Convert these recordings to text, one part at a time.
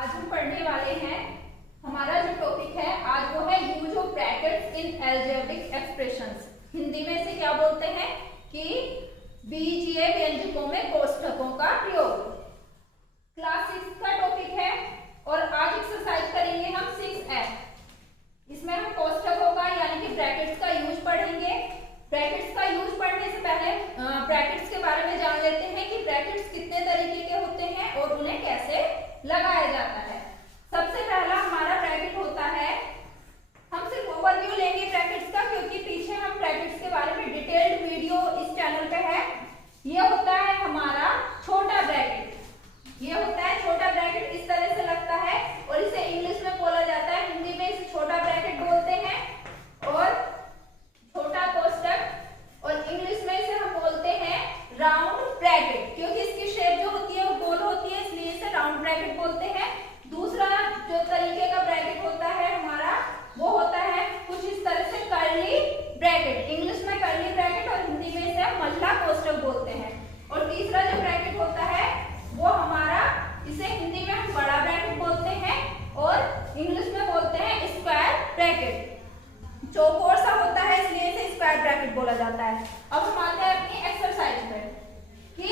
आज हम पढ़ने वाले हैं, हमारा जो टॉपिक है आज वो है use of brackets in algebraic expressions. Hindi में इसे क्या बोलते हैं कि बीजीय व्यंजकों में कोष्ठकों का प्रयोग। क्लास 6 का टॉपिक है और आज एक्सरसाइज करेंगे हम 6F। इसमें हम कोष्ठकों का यानी कि ब्रैकेट्स का यूज पढ़ेंगे। ब्रैकेट्स का यूज पढ़ने से पहले ब्रैकेट्स के बारे में जान लेते हैं कि ब्रैकेट्स कितने तरीके के होते हैं और उन्हें कैसे लगाया जाता है। सबसे पहला हमारा ब्रैकेट होता है, हम सिर्फ ओवरव्यू लेंगे ब्रैकेट्स का क्योंकि पीछे हम ब्रैकेट्स के बारे में डिटेल्ड वीडियो इस चैनल पे है। ये होता है हमारा छोटा ब्रैकेट। ये होता है छोटा ब्रैकेट, इस तरह से लगता है और इसे इंग्लिश में बोला जाता है, हिंदी में इसे छोटा ब्रैकेट बोलते हैं और छोटा कोष्ठक, और इंग्लिश में इसे हम बोलते हैं राउंड ब्रैकेट क्योंकि इसकी शेप जो होती है वो गोल होती है, इसलिए इसे राउंड ब्रैकेट बोलते हैं। दूसरा जो तरीके का ब्रैकेट होता है हमारा वो होता है कुछ इस तरह से कर्ली ब्रैकेट। इंग्लिश में कर्ली ब्रैकेट और हिंदी में इसे हम महिला कोष्ठक बोलते हैं। और तीसरा जो ब्रैकेट होता है वो हमारा, इसे हिंदी में हम बड़ा ब्रैकेट बोलते हैं और इंग्लिश में बोलते हैं स्क्वायर ब्रैकेट। चौकोर सा होता है इसलिए इसे स्क्वायर ब्रैकेट बोला जाता है। अब हम आते हैं अपनी एक्सरसाइज पर कि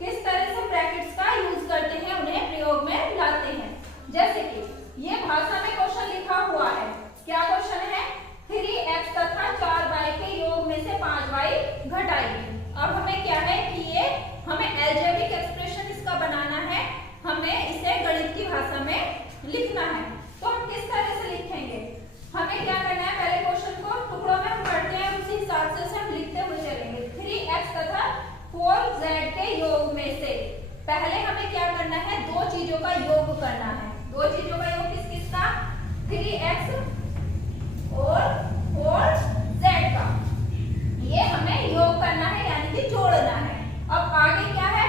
किस तरह से ब्रैकेट्स का यूज करते हैं, उन्हें प्रयोग में लाते हैं। जैसे कि ये भाषा में क्वेश्चन लिखा हुआ है, क्या क्वेश्चन है, 3x तथा 4y के योग में से 5y घटाइए। अब हमें क्या है कि ये हमें अलजेब्रिक एक्सप्रेशन इसका बनाना है, हमें इसे गणित की भाषा में लिखना है। तो हम किस तरह से लिखेंगे, हमें क्या करना है, पहले क्वेश्चन को टुकड़ों में हम पढ़ते हैं, उसी हिसाब से हम लिखते हुए चलेंगे। 3x तथा 4z के योग में से पहले हमें क्या करना है, दो चीजों का योग करना है। दो चीजों का योग किस किसका, 3x और 4z का, ये हमें योग करना है यानी कि जोड़ना है। अब आगे क्या है,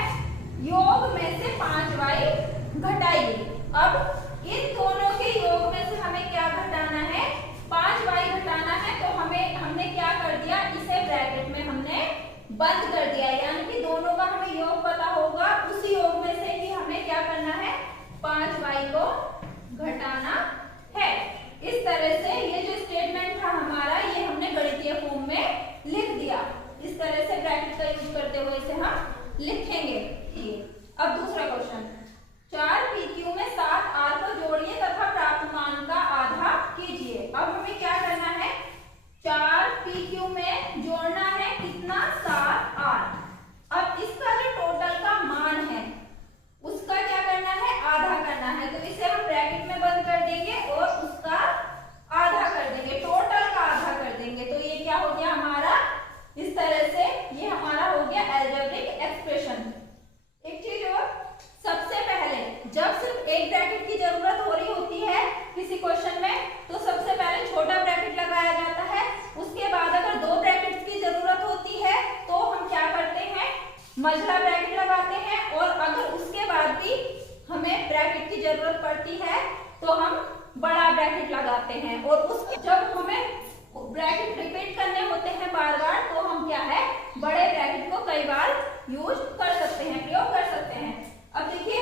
योग में से 5y घटाइए। अब इन दोनों के योग में से हमें क्या घटाना है, 5y घटाना है। तो हमने क्या कर दिया, इसे ब्रैकेट में हमने बंद कर दिया, यानी कि दोनों का हमें योग पता होगा, उसी योग में से ही हमें क्या करना है, 5y को घटाना है। इस तरह से ये जो स्टेटमेंट था हमारा, ये हमने गणितीय फॉर्म में लिख दिया। इस तरह से ब्रैकेट का यूज करते हुए इसे हम लिखेंगे। अब दूसरा क्वेश्चन, 4pq में 7r को जोड़िए तथा प्राप्त मान का आधा कीजिए। अब हमें क्या करना है, 4pq में जोड़ना है कितना, 7r। अब इसका जो टोटल का मान है उसका क्या करना है, आधा करना है। तो इसे हम ब्रैकेट में बंद कर देंगे और उसका आधा कर देंगे, टोटल का आधा कर देंगे। तो ये क्या हो गया हमारा, इस तरह से ये हमारा हो गया अलजेब्रिक एक्सप्रेशन। एक चीज और, सबसे पहले जब सिर्फ एक ब्रैकेट की जरूरत हो रही होती है किसी क्वेश्चन में, तो सबसे पहले छोटा ब्रैकेट लगाया जाता है। उसके बाद अगर दो ब्रैकेट्स की जरूरत होती है तो हम क्या करते हैं, मझला ब्रैकेट लगाते हैं। और अगर उसके बाद भी हमें ब्रैकेट की जरूरत पड़ती है तो हम बड़ा ब्रैकेट लगाते हैं। और उस जब हमें ब्रैकेट रिपीट करने होते हैं बार बार, तो हम क्या है, बड़े ब्रैकेट को कई बार यूज कर सकते हैं, प्रयोग कर सकते हैं। अब देखिए,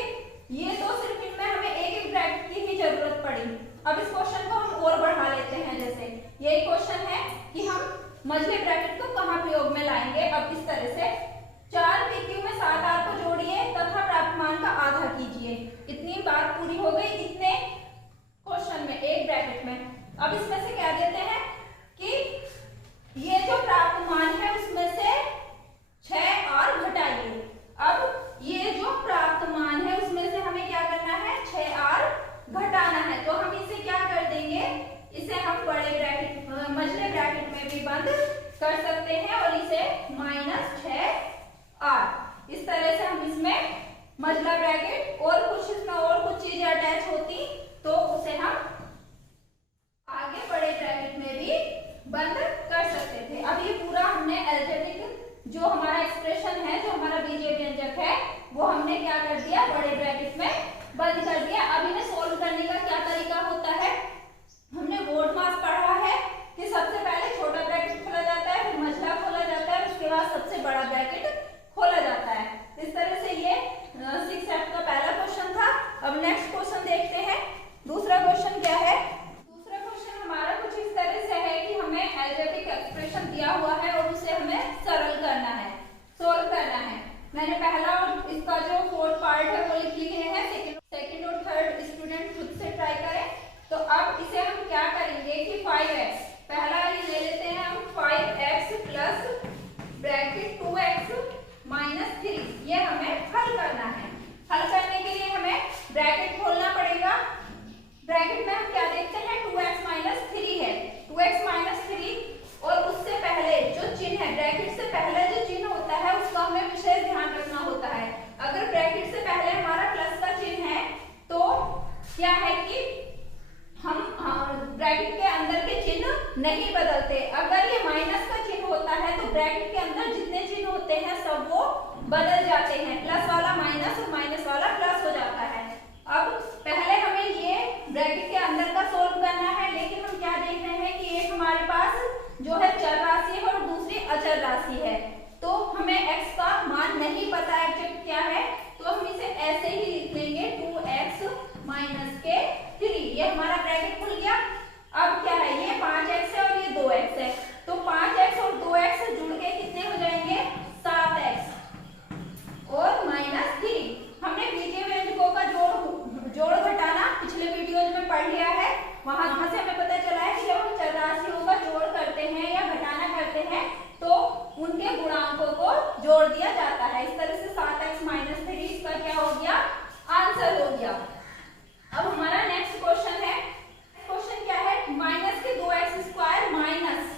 ये तो सिर्फ इनमें हमें एक एक ब्रैकेट की ही जरूरत पड़ी। अब इस क्वेश्चन को हम और बढ़ा लेते हैं। जैसे ये क्वेश्चन है कि हम मझले ब्रैकेट को कहाँ प्रयोग में लाएंगे। अब इस तरह से 4pq में 7r को जोड़िए तथा प्राप्त मान का आधा कीजिए। इतनी बात पूरी हो गई इतने क्वेश्चन में, एक ब्रैकेट में। अब इसमें से क्या देते हैं कि ये जो प्राप्त मान है उसमें से 6r घटाइए। अब ये जो प्राप्त मान है उसमें से हमें क्या करना है, 6r घटाना है। तो हम इसे क्या कर देंगे, इसे हम बड़े ब्रैकेट मझले ब्रैकेट में भी बंद कर सकते हैं और इसे -6r, इस तरह से हम इसमें मझला ब्रैकेट और कुछ इसमें और कुछ चीजें अटैच होती तो उसे हम आगे बड़े ब्रैकेट में भी बंद कर सकते थे। अब ये पूरा हमने अलजेब्रिक जो हमारा एक्सप्रेशन है, जो हमारा बीजीय व्यंजक है, वो हमने क्या कर दिया, बड़े ब्रैकेट में बंद कर दिया। अब इन्हें सोल्व करने का क्या तरीका होता है, हमने बोर्ड मास पढ़ा है कि सबसे पहले छोटा ब्रैकेट खोला जाता है, फिर मझला खोला जाता है, उसके बाद सबसे बड़ा ब्रैकेट खोला जाता है। इस तरह से ये 6F का पहला क्वेश्चन था। अब नेक्स्ट क्वेश्चन देखते हैं। मैंने पहला और इसका जो फोर्थ पार्ट है वो लिख लिए हैं, सेकंड और थर्ड स्टूडेंट खुद से ट्राई करें। तो अब इसे हम क्या करेंगे कि 5x, पहला ये ले लेते हैं हम 5x plus bracket 2x minus 3, ये हमें हल करना है। हल करने के लिए हमें ब्रैकेट खोलना पड़ेगा। ब्रैकेट में हम क्या देखते हैं 2x माइनस 3 है, 2x माइनस 3 और उससे पहले जो चिन्ह है, ब्रैकेट से पहले जो चिन्ह होता है उसका हमें विशेष ध्यान रखना होता है। अगर ब्रैकेट से पहले हमारा प्लस का चिन्ह है तो क्या है कि हम ब्रैकेट के अंदर के चिन्ह नहीं बदलते। अगर ये माइनस का चिन्ह होता है तो ब्रैकेट के अंदर जितने चिन्ह होते हैं सब वो बदल जाते हैं, प्लस वाला माइनस और माइनस वाला प्लस हो जाता है। अब पहले हमें ये ब्रैकेट के अंदर का सोल्व करना है, लेकिन हम क्या देख रहे हैं कि एक हमारे पास जो है चर राशि है और दूसरी अचर राशि है, तो हमें x का मान नहीं पता एग्जैक्ट क्या है, तो हम इसे ऐसे ही लिख लेंगे 2x माइनस के 3। ये हमारा ब्रैकेट खुल गया। अब क्या है, ये 5x है और ये 2x है, तो 5x और 2x जुड़ के कितने हो जाएंगे 7x और माइनस 3। हमने बीजीय व्यंजकों का जोड़ घटाना पिछले वीडियोज में पढ़ लिया है, वहां से हमें पता चला है कि जब हम चर राशियों का जोड़ करते हैं या घटाना करते हैं तो उनके गुणांकों को जोड़ दिया जाता है। इस तरह से 7x माइनस 3 इसका क्या हो गया, आंसर हो गया। अब हमारा नेक्स्ट क्वेश्चन है, क्वेश्चन क्या है, माइनस के 2x स्क्वायर माइनस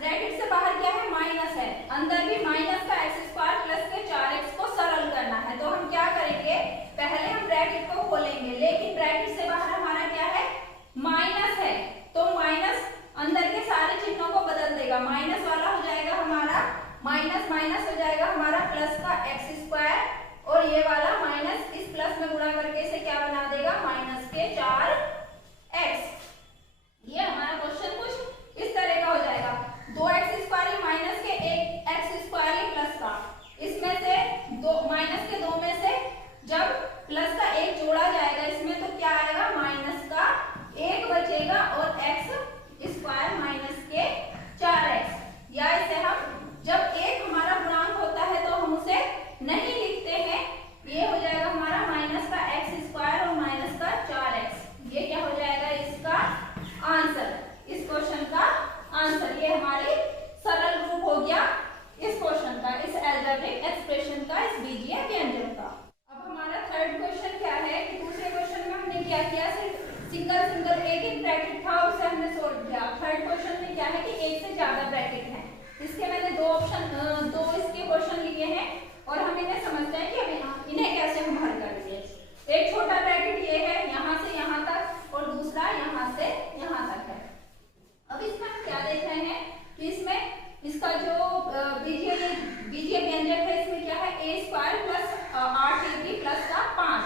ब्रैकेट से बाहर क्या है माइनस है, अंदर भी माइनस का x स्क्वायर प्लस के 4x को सरल करना है। तो हम क्या करेंगे, पहले हम ब्रैकेट को खोलेंगे, लेकिन ब्रैकेट से बाहर हमारा क्या है माइनस है, तो माइनस अंदर के सारे चिन्हों को बदल देगा। माइनस वाला हो जाएगा हमारा माइनस माइनस हो जाएगा हमारा प्लस का x स्क्वायर, और ये वाला माइनस इस प्लस में गुणा करके इसे क्या बना देगा माइनस के 4x। ये हमारा क्वेश्चन कुछ इस तरह का हो जाएगा। 2x स्क्वायर माइनस के 1x स्क्वायर प्लस का, इसमें से दो माइनस के 2 में से जब प्लस का 1 जोड़ा जाएगा इसमें तो क्या आएगा माइनस का 1 बचेगा और x स्क्वायर माइनस के 4x। या इसे हम जब एक हमारा गुणांक होता है तो हम उसे नहीं लिखते हैं, ये हो जाएगा हमारा माइनस का x स्क्वायर और माइनस का 4x। ये क्या हो जाएगा इसका आंसर, इस क्वेश्चन का आंसर। ये हमारी सरल रूप हो गया इस क्वेश्चन का, इस अलजेब्रिक एक्सप्रेशन का, इस बीजीय व्यंजन का। अब हमारा थर्ड क्वेश्चन क्या है कि दूसरे क्वेश्चन में हमने क्या किया, सिर्फ सिंगल एक ब्रैकेट था उसे हमने सोल्व किया। थर्ड क्वेश्चन में क्या है कि एक से ज्यादा ब्रैकेट है, इसके मैंने दो इसके क्वेश्चन लिए हैं और हम इन्हें समझते हैं कि इन्हें कैसे हम हल करेंगे। एक छोटा ब्रैकेट ये है यहाँ से यहाँ तक और दूसरा यहाँ से यहाँ तक है। अब इसमें हम क्या देख रहे हैं कि इसमें इसका जो बीजीय व्यंजक है इसमें क्या है a square plus 8ab plus का 5,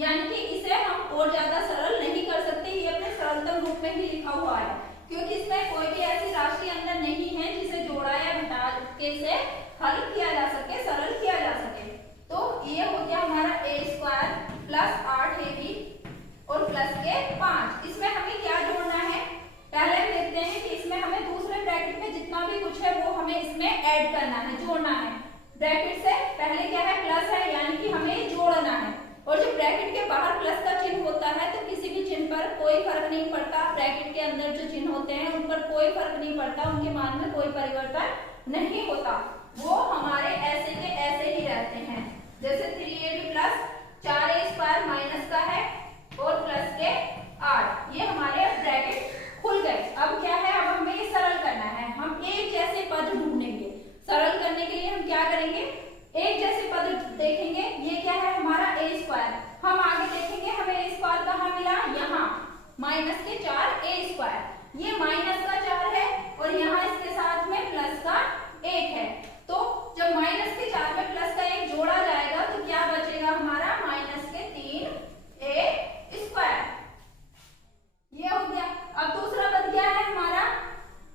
यानी कि इसे हम और ज्यादा सरल नहीं कर सकते, ये अपने सरलतम रूप में ही लिखा हुआ है, क्योंकि इसमें कोई भी ऐसी राशि अंदर नहीं है जिसे जोड़ा या घटा के से हल किया जा सके, सरल किया जा सके। तो ये हो गया हमारा a स्क्वायर प्लस 8ab और प्लस के 5। इसमें हमें क्या जोड़ना है, पहले हम देखते हैं कि इसमें हमें दूसरे ब्रैकेट में जितना भी कुछ है वो हमें इसमें ऐड करना है, जोड़ना है। ब्रैकेट से पहले क्या है प्लस है, यानी कि हमें जोड़ना है, और जो ब्रैकेट के बाहर प्लस का चिन्ह होता है तो किसी भी चिन्ह पर कोई फर्क नहीं पड़ता, ब्रैकेट के अंदर जो चिन्ह होते हैं उन पर कोई फर्क नहीं पड़ता, उनके मान में कोई परिवर्तन नहीं होता, वो हमारे ऐसे के ऐसे ही रहते हैं। जैसे 3ab plus 4a square minus का है और प्लस के 8, ये हमारे ब्रैकेट खुल गए। अब क्या है, अब हमें ये सरल करना है, हम एक जैसे पद ढूंढेंगे। सरल करने के लिए हम क्या करेंगे, एक जैसे पद देखेंगे। ये क्या है हमारा a स्क्वायर, हम आगे देखेंगे हमें a स्क्वायर कहाँ मिला, यहाँ माइनस के 4a स्क्वायर, ये माइनस का 4 है और यहाँ इसके साथ में प्लस का 1 है। तो जब माइनस के 4 में प्लस का 1 जोड़ा जाएगा तो क्या बचेगा हमारा माइनस के 3a स्क्वायर। ये हो गया। अब दूसरा पद क्या है हमारा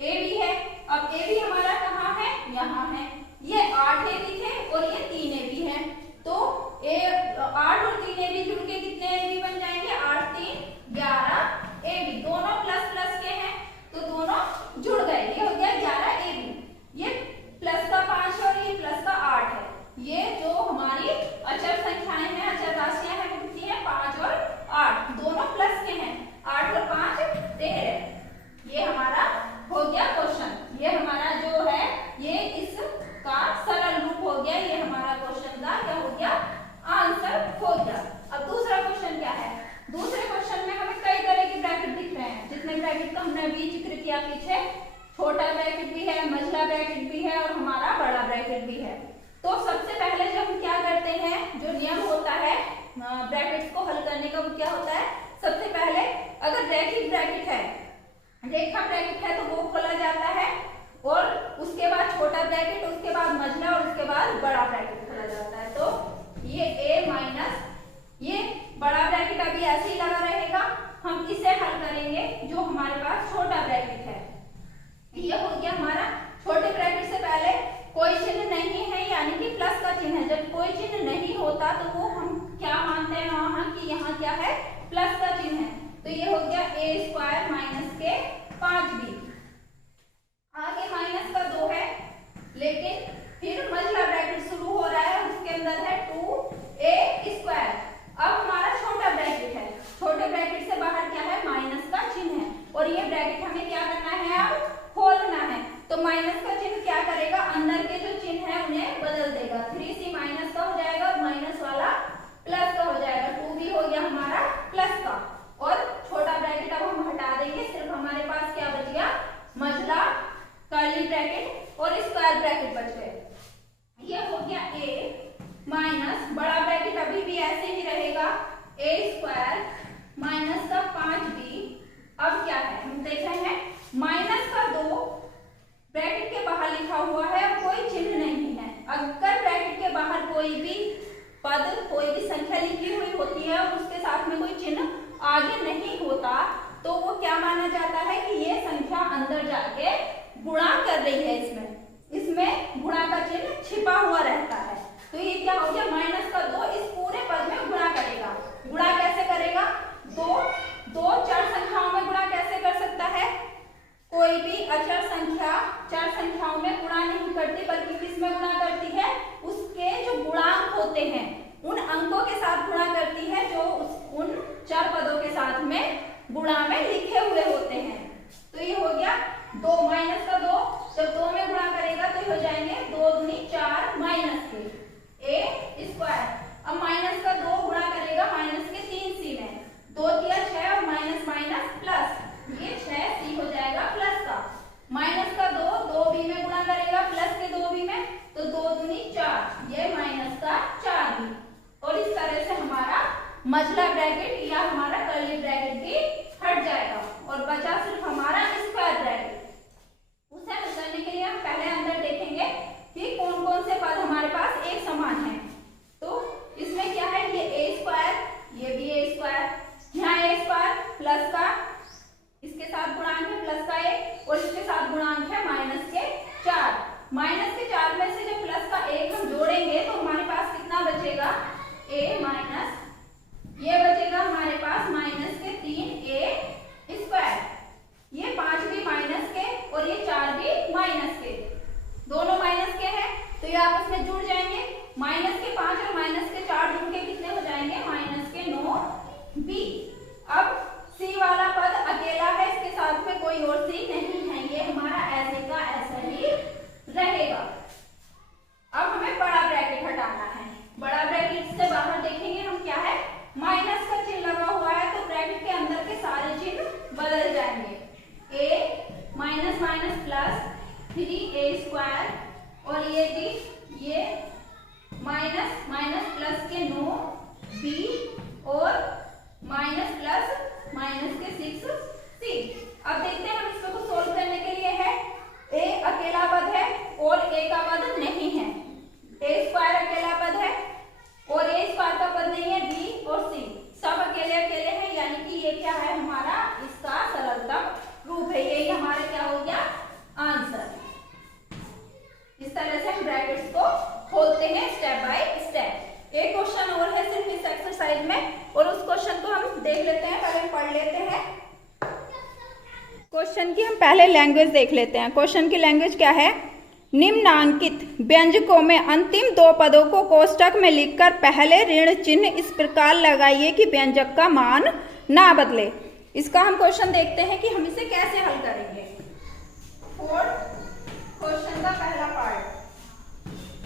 ab है। अब ab हमारा कहाँ है, यहाँ है। ये 8ab थे और ये 3ab है, तो 8 और 3ab जुड़ के कितने ab बन जाएंगे, 8 3 11ab। दोनों प्लस प्लस के हैं तो दोनों जुड़ गए, ये हो गया 11ab। ये प्लस का 5 और ये प्लस का 8 तो सबसे पहले जब हम क्या करते हैं, जो नियम होता है ब्रैकेट्स को हल करने का, वो क्या होता है, सबसे पहले अगर रैखिक ब्रैकेट है, रेखा ब्रैकेट है, तो वो खोला जाता है और उसके बाद छोटा ब्रैकेट, उसके बाद मझला और उसके बाद बड़ा ब्रैकेट खोला जाता है। तो ये a माइनस ये बड़ा ब्रैकेट अभी ऐसे ही लगा रहेगा, हम इसे हल करेंगे जो हमारे पास छोटा ब्रैकेट है। ये हो गया हमारा, छोटे ब्रैकेट से पहले कोई चिन्ह नहीं है, यानी कि प्लस का चिन्ह है। जब कोई चिन्ह नहीं होता तो वो हम क्या मानते हैं वहां कि यहाँ क्या है, प्लस का चिन्ह है। तो ये हो गया a स्क्वायर माइनस के 5b। आगे माइनस का 2 है, लेकिन फिर मझला ब्रैकेट शुरू हो रहा है, उसके अंदर है 2a स्क्वायर। अब हमारा छोटा ब्रैकेट है, छोटे ब्रैकेट से बाहर क्या है, माइनस का चिन्ह है, और ये ब्रैकेट हमें क्या करना है, अब खोलना है। तो माइनस का चिन्ह क्या करेगा, अंदर के जो चिन्ह है उन्हें बदल देगा। 3c माइनस का हो जाएगा और माइनस वाला प्लस का हो जाएगा। 2b हो गया हमारा प्लस का, और छोटा ब्रैकेट अब हम हटा देंगे, सिर्फ हमारे पास क्या बच गया, मझला, कर्ली ब्रैकेट और स्क्वायर ब्रैकेट बच गए। ये हो गया a माइनस बड़ा ब्रैकेट अभी भी ऐसे ही रहेगा, a स्क्वायर माइनस का 5b। अब क्या है, हम देख रहे हैं माइनस का 2 ब्रैकेट के बाहर लिखा हुआ है और कोई चिन्ह नहीं है। अगर ब्रैकेट के बाहर कोई भी पद, कोई भी संख्या लिखी हुई होती है और उसके साथ में कोई चिन्ह आगे नहीं होता, तो वो क्या माना जाता है कि ये संख्या अंदर जाके गुणा कर रही है। इसमें गुणा का चिन्ह छिपा हुआ रहता है। तो ये क्या हो गया, माइनस का 2 इस पूरे पद में गुणा करेगा। गुणा कैसे करेगा, दो चार संख्याओं में गुणा कैसे कर सकता है, कोई भी अचर संख्या चार संख्याओं में गुणा नहीं करती, बल्कि किस में गुणा करती है, उसके जो गुणांक होते हैं उन अंकों के साथ गुणा करती है, जो उन चार पदों के साथ में गुणा में लिखे हुए होते हैं। तो ये हो गया 2 माइनस का 2, जब 2 में गुणा करेगा तो हो जाएंगे 2 दूनी 4 माइनस के a स्क्वायर। अब माइनस का 2 गुणा करेगा माइनस के 3c में, 2 तिया 6 और माइनस माइनस प्लस, ये 6c हो जाएगा प्लस का। माइनस का 2b में गुणा करेगा प्लस के 2b में, तो 2 दूनी 4, ये माइनस का 4b। और इस तरह से हमारा मझला ब्रैकेट या हमारा कर्ली ब्रैकेट भी हट जाएगा और बचा सिर्फ हमारा स्क्वायर ब्रैकेट। उसे हल करने के लिए हम पहले अंदर देखेंगे कि कौन कौन से पद हमारे पास एक समान है। तो इसमें क्या है, ये a स्क्वायर, ये भी a स्क्वायर, यहाँ a स्क्वायर प्लस का, इसके साथ गुणांक है प्लस का 1 और इसके साथ गुणांक है माइनस के 4। माइनस के 4 में से जब प्लस का 1 हम जोड़ेंगे तो हमारे पास कितना बचेगा, a माइनस, ये बचेगा हमारे पास माइनस के 3a स्क्वायर। ये 5 भी माइनस के और ये 4 भी माइनस के, दोनों माइनस के हैं, तो ये आपस में जुड़ जाएंगे। माइनस के 5 और माइनस के 4 जुड़ के कितने हो जाएंगे, माइनस के 9b। अब c वाला पद अकेला है, इसके साथ में कोई और c नहीं है, ये हमारा ऐसे का ऐसा ही रहेगा। अब हमें बड़ा ब्रैकेट हटाना है। बड़ा ब्रैकेट से बाहर देखेंगे हम, क्या है, माइनस का चिन्ह लगा हुआ है, तो ब्रैकेट के अंदर के सारे चिन्ह बदल जाएंगे। a minus minus plus 3a square, और ये भी ये माइनस माइनस प्लस के 9b और माइनस प्लस माइनस के 6c। अब देखते हैं हम इसको सोल्व करने के लिए है, a अकेला पद है और a का पद नहीं है, a स्क्वायर अकेला पद है और a स्क्वायर का पद नहीं है, b और c सब अकेले अकेले हैं, यानी कि ये क्या है, हमारा इसका सरलतम रूप है। यही हमारा क्या हो गया, आंसर। इस तरह से हम ब्रैकेट्स को खोलते हैं स्टेप बाय स्टेप। एक क्वेश्चन और है सिर्फ इस एक्सरसाइज में, और उस क्वेश्चन को हम देख लेते हैं, पहले पढ़ लेते हैं। क्वेश्चन की हम पहले लैंग्वेज देख लेते हैं। क्वेश्चन की लैंग्वेज क्या है, निम्नांकित व्यंजकों में अंतिम 2 पदों को कोष्टक में लिखकर पहले ऋण चिन्ह इस प्रकार लगाइए कि व्यंजक का मान ना बदले। इसका हम क्वेश्चन देखते हैं कि हम इसे कैसे हल करेंगे। क्वेश्चन का पहला पार्ट,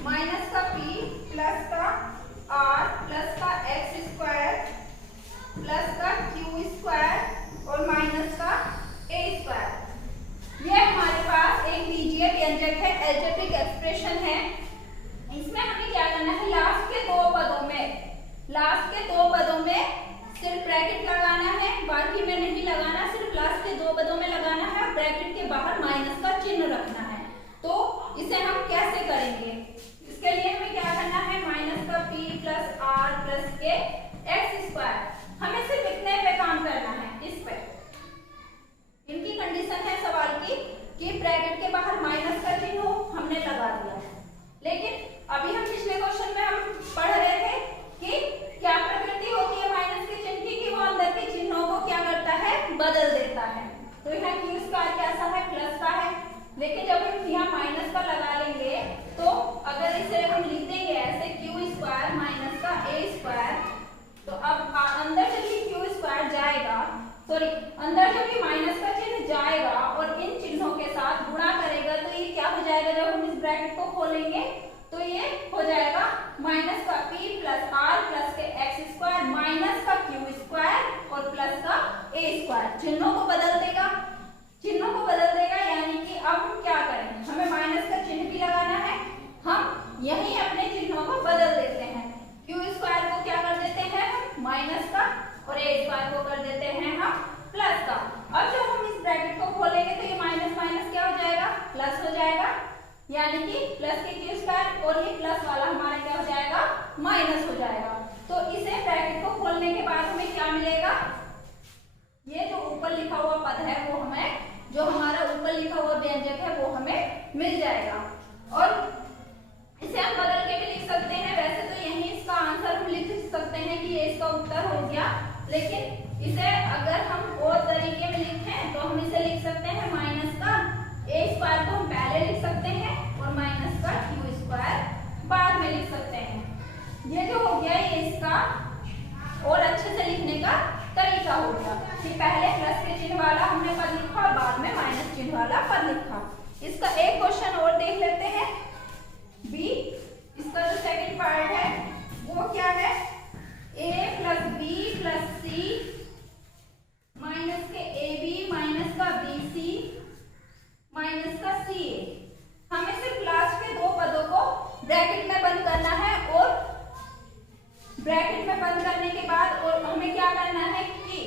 माइनस का p प्लस का r प्लस का x स्क्वायर प्लस का q स्क्वायर और माइनस का a स्क्वायर। यह हमारे पास एक बीजीय व्यंजक है, एल्जेब्रिक एक्सप्रेशन है। इसमें हमें क्या करना है, लास्ट के दो पदों में सिर्फ ब्रैकेट लगाना है, बाकी में नहीं लगाना, सिर्फ लास्ट के दो पदों में लगाना है। ब्रैकेट के बाहर माइनस का चिन्ह रखना है। तो इसे हम कैसे करेंगे, इसके लिए हमें क्या करना है, माइनस का p प्लस r प्लस के एक्स स्क्वायर। हमें सिर्फ इतने पे काम करना है, इस पे। इनकी कंडीशन है सवाल की कि ब्रैकेट के बाहर माइनस का चिन्ह हो, हमने लगा दिया। लेकिन अभी हम पिछले क्वेश्चन में हम पढ़ रहे थे कि क्या प्रकृति होती है माइनस के चिन्ह की, कि वो अंदर के चिन्हों को क्या करता है, बदल देता है। तो यहाँ क्यू स्क्वायर कैसा है, प्लस का है। लेकिन जब हम यहाँ माइनस का लगा लेंगे तो अगर इसे हम लिख देंगे ऐसे क्यू स्क्वायर माइनस का ए स्क्वायर, तो अब अंदर जब ये क्यू स्क्वायर जाएगा, सॉरी अंदर जब ये माइनस का चिन्ह जाएगा और इन चिन्हों के साथ गुणा करेगा, तो ये क्या हो जाएगा, जब हम इस ब्रैकेट को खोलेंगे तो ये हो जाएगा माइनस का p प्लस r प्लस के एक्स स्क्वायर माइनस का क्यू स्क्वायर और प्लस का ए स्क्वायर। चिन्हों को बदल देगा, यानी कि अब हम क्या करें, हमें माइनस का चिन्ह भी लगाना है, हम यही अपने चिन्हों को बदल देते हैं। क्यू स्क्वायर को क्या कर देते हैं हम माइनस का और ए स्क्वायर को कर देते हैं हम प्लस का। अब जब हम इस ब्रैकेट को खोलेंगे तो ये माइनस माइनस क्या हो जाएगा, प्लस हो जाएगा, यानी कि प्लस के क्यू स्क्वायर और ये प्लस वाला हमारा क्या हो जाएगा, माइनस हो जाएगा। तो इसे ब्रैकेट को खोलने के बाद हमें क्या मिलेगा, ये जो ऊपर लिखा हुआ पद है वो हमें, जो हमारा ऊपर लिखा हुआ व्यंजक है वो हमें मिल जाएगा। और इसे हम बदल के भी लिख सकते हैं। वैसे तो यही इसका आंसर हम लिख सकते हैं कि ये इसका उत्तर हो गया, लेकिन इसे अगर हम और तरीके में लिखें तो हम इसे लिख सकते हैं माइनस का ए स्क्वायर को हम पहले लिख सकते हैं और माइनस का क्यू स्क्वायर बाद में लिख सकते हैं। ये जो हो गया ये इसका और अच्छे से लिखने का तरीका हो गया कि पहले प्लस के चिन्ह वाला हमने पद लिखा और बाद में माइनस चिन्ह वाला पद लिखा। इसका एक क्वेश्चन और देख लेते हैं बी। इसका जो सेकंड पार्ट है वो क्या है, a plus B plus C minus के ए बी माइनस का बी सी माइनस का सी ए। हमें सिर्फ लास्ट के दो पदों को ब्रैकेट में बंद करना है और ब्रैकेट में बंद करने के बाद और हमें क्या करना है कि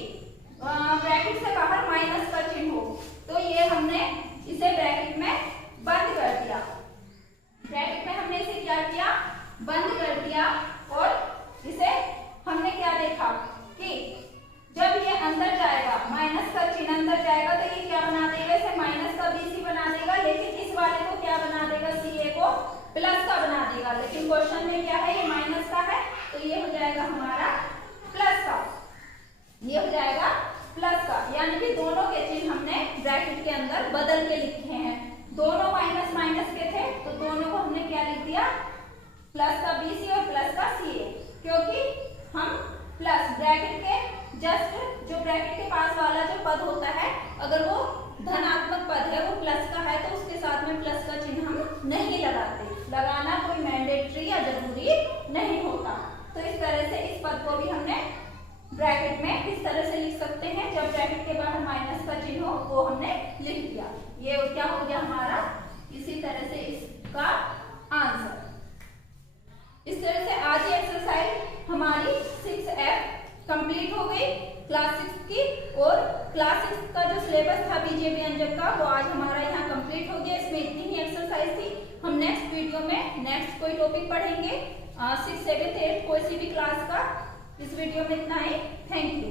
ब्रैकेट से बाहर माइनस का चिन्ह हो। तो ये हमने इसे ब्रैकेट में बंद कर दिया, ब्रैकेट में हमने इसे क्या किया, बंद कर दिया। और इसे हमने क्या देखा कि जब ये अंदर जाएगा, माइनस का चिन्ह अंदर जाएगा, तो ये क्या बना देगा, इसे माइनस का बी सी बना देगा, लेकिन इस वाले को क्या बना देगा, सी ए को प्लस का बना देगा। लेकिन क्वेश्चन में क्या है, ये माइनस का है, तो ये हो जाएगा हमारा प्लस का, ये हो जाएगा प्लस का। यानी कि दोनों के चिन्ह हमने ब्रैकेट के अंदर बदल के लिखे हैं। दोनों माइनस माइनस के थे तो दोनों को हमने क्या लिख दिया, प्लस का बी सी और प्लस का सी ए, क्योंकि हम प्लस ब्रैकेट के जस्ट जो ब्रैकेट के पास वाला जो पद होता है, अगर वो धनात्मक पद है, वो प्लस का है, तो उसके साथ में प्लस का चिन्ह हम नहीं लगाते। लगाना कोई मैंडेटरी या जरूरी नहीं होता। तो इस तरह से इस पद को भी हमने ब्रैकेट में इस तरह से लिख सकते हैं, जब ब्रैकेट के बाहर माइनस का चिन्ह हो वो हमने लिख दिया। ये क्या हो गया हमारा, इसी तरह से इसका आंसर। इस तरह से आज ये एक्सरसाइज हमारी 6F कंप्लीट हो गई क्लास 6 की। और क्लास 6 का जो सिलेबस था बीजीय व्यंजक का वो आज हमारा यहाँ कंप्लीट हो गया। इसमें इतनी ही एक्सरसाइज थी। हम नेक्स्ट वीडियो में नेक्स्ट कोई टॉपिक पढ़ेंगे 6, 7, 8 कोई सी भी क्लास का। इस वीडियो में इतना ही। Thank you.